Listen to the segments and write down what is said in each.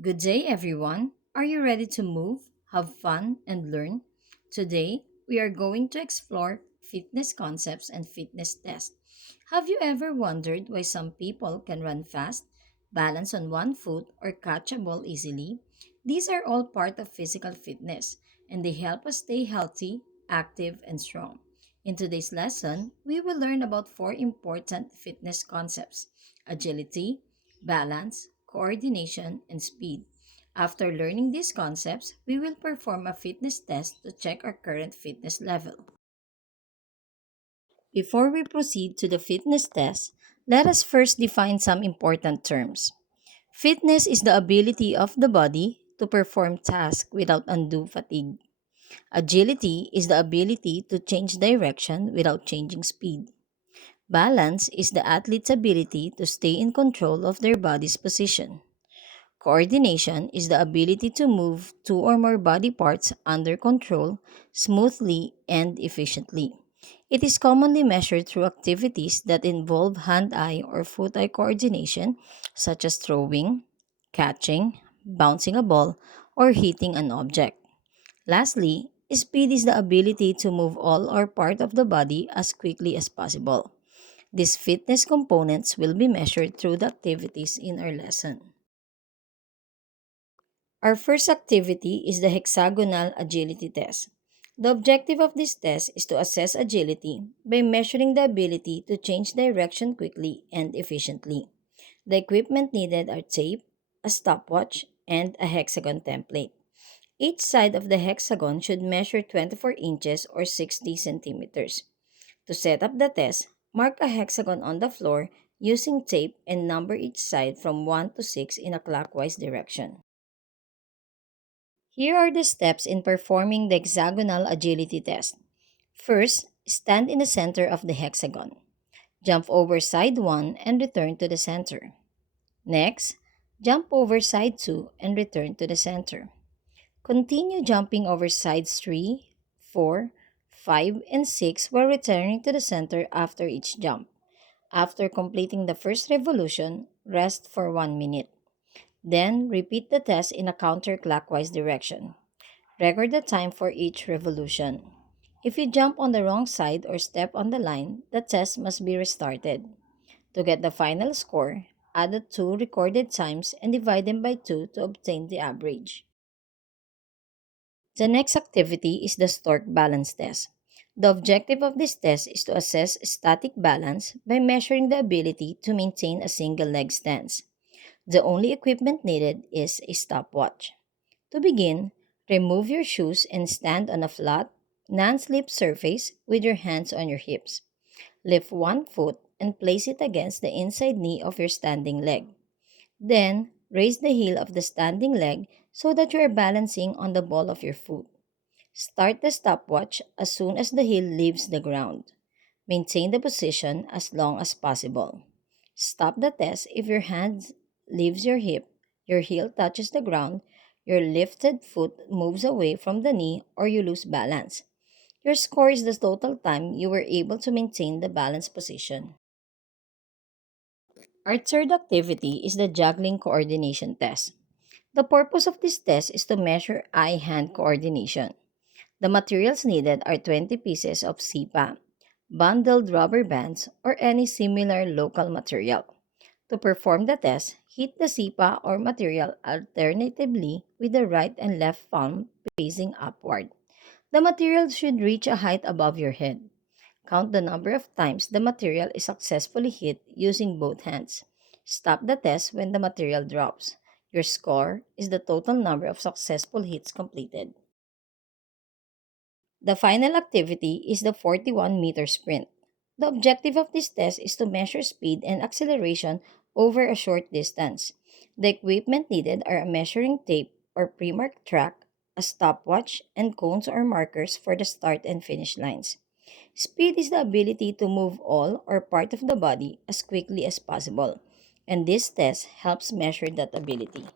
Good day, everyone. Are you ready to move, have fun, and learn? Today, we are going to explore fitness concepts and fitness tests. Have you ever wondered why some people can run fast, balance on one foot, or catch a ball easily? These are all part of physical fitness, and they help us stay healthy, active, and strong. In today's lesson, we will learn about four important fitness concepts: agility, balance, coordination, and speed. After learning these concepts, we will perform a fitness test to check our current fitness level. Before we proceed to the fitness test, let us first define some important terms. Fitness is the ability of the body to perform tasks without undue fatigue. Agility is the ability to change direction without changing speed. Balance is the athlete's ability to stay in control of their body's position. Coordination is the ability to move two or more body parts under control smoothly and efficiently. It is commonly measured through activities that involve hand eye or foot eye coordination, such as throwing, catching, bouncing a ball, or hitting an object. Lastly, speed is the ability to move all or part of the body as quickly as possible. These fitness components will be measured through the activities in our lesson. Our first activity is the hexagonal agility test. The objective of this test is to assess agility by measuring the ability to change direction quickly and efficiently. The equipment needed are tape, a stopwatch, and a hexagon template. Each side of the hexagon should measure 24 inches or 60 centimeters. To set up the test, mark a hexagon on the floor using tape and number each side from 1 to 6 in a clockwise direction. Here are the steps in performing the hexagonal agility test. First, stand in the center of the hexagon. Jump over side 1 and return to the center. Next, jump over side 2 and return to the center. Continue jumping over sides 3, 4, 5, and 6 while returning to the center after each jump. After completing the first revolution, rest for 1 minute. Then, repeat the test in a counterclockwise direction. Record the time for each revolution. If you jump on the wrong side or step on the line, the test must be restarted. To get the final score, add the two recorded times and divide them by 2 to obtain the average. The next activity is the Stork balance test. The objective of this test is to assess static balance by measuring the ability to maintain a single leg stance. The only equipment needed is a stopwatch. To begin, remove your shoes and stand on a flat, non slip surface with your hands on your hips. Lift one foot and place it against the inside knee of your standing leg. Then, raise the heel of the standing leg so that you are balancing on the ball of your foot. Start the stopwatch as soon as the heel leaves the ground. Maintain the position as long as possible. Stop the test if your hand leaves your hip, your heel touches the ground, your lifted foot moves away from the knee, or you lose balance. Your score is the total time you were able to maintain the balance position. Our third activity is the juggling coordination test. The purpose of this test is to measure eye hand coordination. The materials needed are 20 pieces of SIPA, bundled rubber bands, or any similar local material. To perform the test, hit the SIPA or material alternatively with the right and left palm facing upward. The material should reach a height above your head. Count the number of times the material is successfully hit using both hands. Stop the test when the material drops. Your score is the total number of successful hits completed. The final activity is the 41-meter sprint. The objective of this test is to measure speed and acceleration over a short distance. The equipment needed are a measuring tape or pre-marked track, a stopwatch, and cones or markers for the start and finish lines. Speed is the ability to move all or part of the body as quickly as possible, and this test helps measure that ability.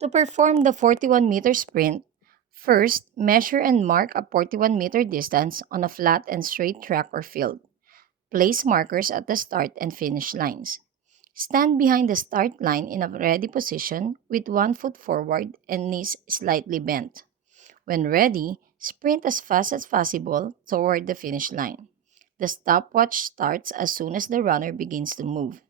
To perform the 41-meter sprint, first measure and mark a 41-meter distance on a flat and straight track or field. Place markers at the start and finish lines. Stand behind the start line in a ready position with one foot forward and knees slightly bent. When ready, sprint as fast as possible toward the finish line. The stopwatch starts as soon as the runner begins to move.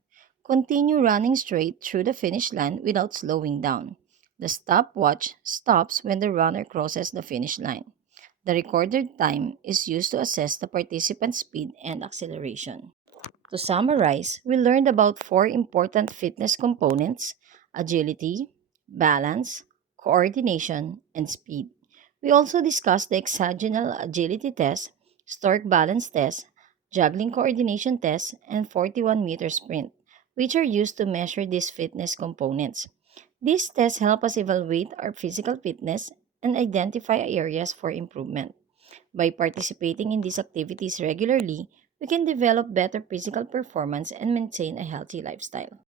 Continue running straight through the finish line without slowing down. The stopwatch stops when the runner crosses the finish line. The recorded time is used to assess the participant's speed and acceleration. To summarize, we learned about four important fitness components: agility, balance, coordination, and speed. We also discussed the hexagonal agility test, stork balance test, juggling coordination test, and 41-meter sprint, which are used to measure these fitness components. These tests help us evaluate our physical fitness and identify areas for improvement. By participating in these activities regularly, we can develop better physical performance and maintain a healthy lifestyle.